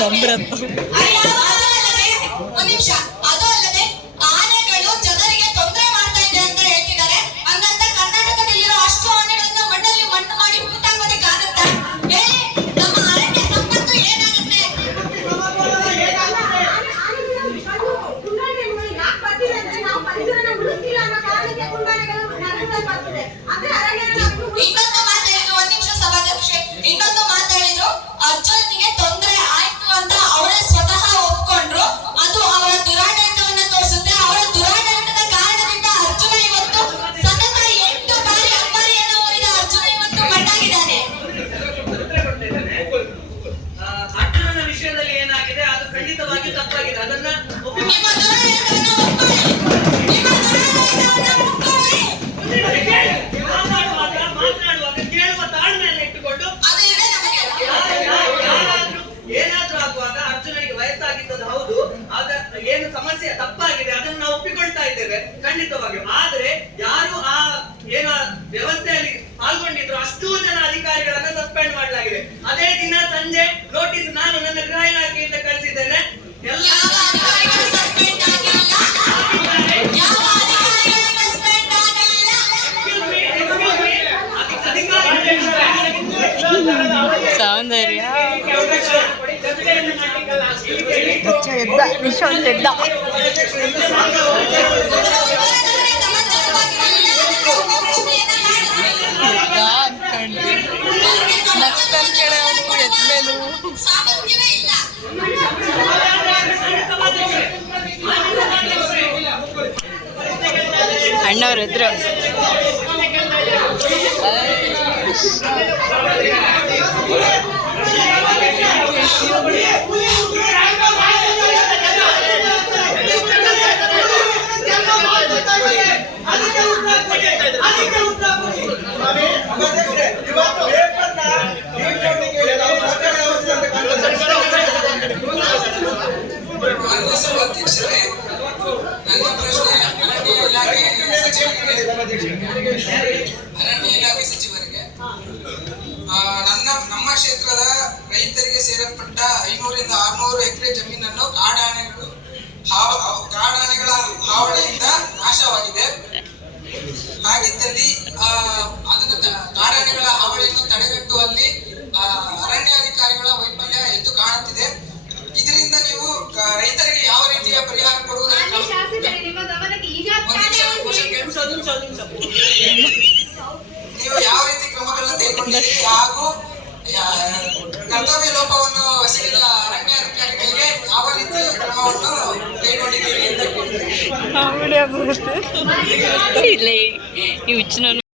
नम्रता। ಖಂಡಿತವಾಗಿ ತಪ್ಪಾಗಿದೆ. ಅದನ್ನ ಮಾತನಾಡುವಾಗ ಕೇಳುವ ತಾಳ್ಮೆಯನ್ನು ಇಟ್ಟುಕೊಂಡು ಯಾರಾದ್ರೂ ಏನಾದ್ರೂ ಆಗುವಾಗ ಅರ್ಜುನನಿಗೆ ವಯಸ್ಸಾಗಿದ್ದದ್ದು ಹೌದು. ಆಗ ಏನು ಸಮಸ್ಯೆ ತಪ್ಪಾಗಿದೆ, ಅದನ್ನು ನಾವು ಒಪ್ಪಿಕೊಳ್ತಾ ಇದ್ದೇವೆ ಖಂಡಿತವಾಗಿಯೂ ಆದ್ರೆ ಎದ್ಮೇಲು ಸಾಮರ್ಥ್ಯವೇ ಇಲ್ಲ ಅಣ್ಣವ್ರ ಎದ್ರು ಮಾನ್ಯ ಸಭಾಧ್ಯಕ್ಷರೇ ನನ್ನ ಪ್ರಶ್ನೆ ಅರಣ್ಯ ಇಲಾಖೆ ಸಚಿವರಿಗೆ ಅರಣ್ಯ ಇಲಾಖೆ ಸಚಿವರಿಗೆ ನನ್ನ, ನಮ್ಮ ಕ್ಷೇತ್ರದ ರೈತರಿಗೆ ಸೇರಲ್ಪಟ್ಟ ಐನೂರಿಂದ ಆರ್ನೂರು ಎಕರೆ ಜಮೀನನ್ನು ಕಾಡಾನೆಗಳು ಕಾಡಾನೆಗಳ ಹಾವಳಿಯಿಂದ ನಾಶವಾಗಿದೆ. ಹಾಗಿದ್ದಲ್ಲಿ ಅದನ್ನು ಕಾಡಾನೆಗಳ ಹಾವಳಿಯನ್ನು ತಡೆಗಟ್ಟುವಲ್ಲಿ ಅರಣ್ಯಾಧಿಕಾರಿಗಳ ವೈಫಲ್ಯ ಎದ್ದು ಕಾಣುತ್ತಿದೆ. ಇದರಿಂದ ನೀವು ರೈತರಿಗೆ ಯಾವ ರೀತಿಯ ಪರಿಹಾರ ಕೊಡುವುದಕ್ಕೆ ನೀವು ಯಾವ ರೀತಿ ಕ್ರಮಗಳನ್ನು ತೆಗೆದುಕೊಂಡಿದ್ದೀರಿ? ಹಾಗೂ ಕರ್ತವ್ಯ ಲೋಪವನ್ನು ಎಸಗಿದ ಅರಣ್ಯಾಧಿಕಾರಿಗಳಿಗೆ ಯಾವ ರೀತಿಯ ಕ್ರಮವನ್ನು ಕೈಗೊಂಡಿದ್ದೀರಿ ಅಂತ ಇಲ್ಲ